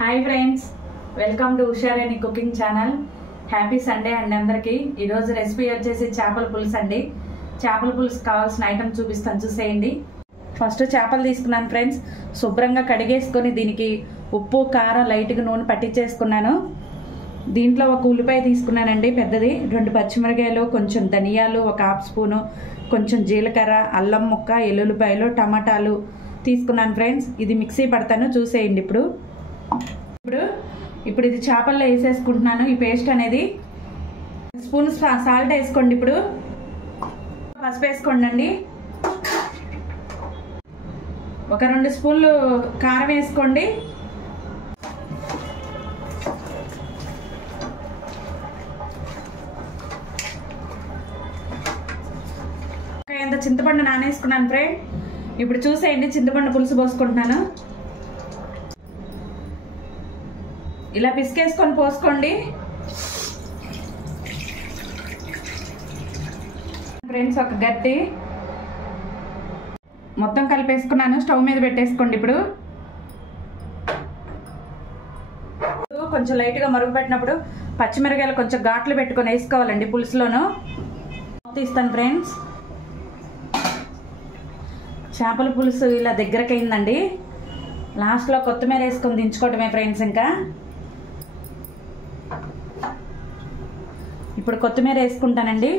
Hi friends, welcome to Usharani cooking channel. Happy Sunday అండి అందరికీ. ఈరోజు రెసిపీ వచ్చేసి చేపల పులుసు అండి. చేపల పులుసు కావాల్సిన ఐటమ్ చూపిస్తాను, చూసేయండి. ఫస్ట్ చేపలు తీసుకున్నాను ఫ్రెండ్స్. శుభ్రంగా కడిగేసుకొని దీనికి ఉప్పు కారం లైట్గా నూనె పట్టించేసుకున్నాను. దీంట్లో ఒక ఉల్లిపాయ తీసుకున్నానండి పెద్దది, 2 పచ్చిమిరకాయలు, కొంచెం ధనియాలు, ఒక హాఫ్ స్పూను, కొంచెం జీలకర్ర, అల్లం ముక్క, ఎల్లుల్లిపాయలు, టమాటాలు తీసుకున్నాను ఫ్రెండ్స్. ఇది మిక్సీ పడతాను, చూసేయండి. ఇప్పుడు ఇది చేపల్లో వేసేసుకుంటున్నాను. ఈ పేస్ట్ అనేది స్పూన్ సాల్ట్ వేసుకోండి. ఇప్పుడు పసుపు వేసుకోండి అండి. ఒక 2 స్పూన్లు కారం వేసుకోండి. ఎంత చింతపండు నానేసుకున్నాను ఫ్రెండ్. ఇప్పుడు చూసేయండి, చింతపండు పులుసు పోసుకుంటున్నాను. ఇలా పిసికేసుకొని పోసుకోండి ఫ్రెండ్స్. ఒక గట్టి మొత్తం కలిపేసుకున్నాను. స్టవ్ మీద పెట్టేసుకోండి. ఇప్పుడు కొంచెం లైట్గా మరుగు పెట్టినప్పుడు పచ్చిమిరకాయలు కొంచెం ఘాట్లు పెట్టుకొని వేసుకోవాలండి పులుసులోను. తీస్తాను ఫ్రెండ్స్. చేపల పులుసు ఇలా దగ్గరకు అయిందండి. లాస్ట్లో కొత్తిమీర వేసుకొని దించుకోవటమే ఫ్రెండ్స్. ఇంకా ఇప్పుడు కొత్తిమీర వేసుకుంటానండి.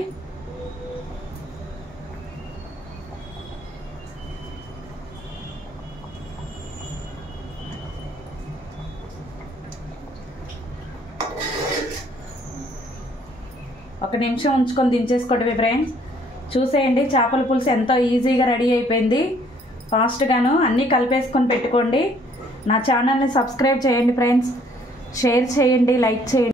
ఒక నిమిషం ఉంచుకొని దించేసుకోవటమే ఫ్రెండ్స్. చూసేయండి, చేపల పులుసు ఎంతో ఈజీగా రెడీ అయిపోయింది. ఫాస్ట్గాను అన్నీ కలిపేసుకొని పెట్టుకోండి. నా ఛానల్ని సబ్స్క్రైబ్ చేయండి ఫ్రెండ్స్. షేర్ చేయండి, లైక్ చేయండి.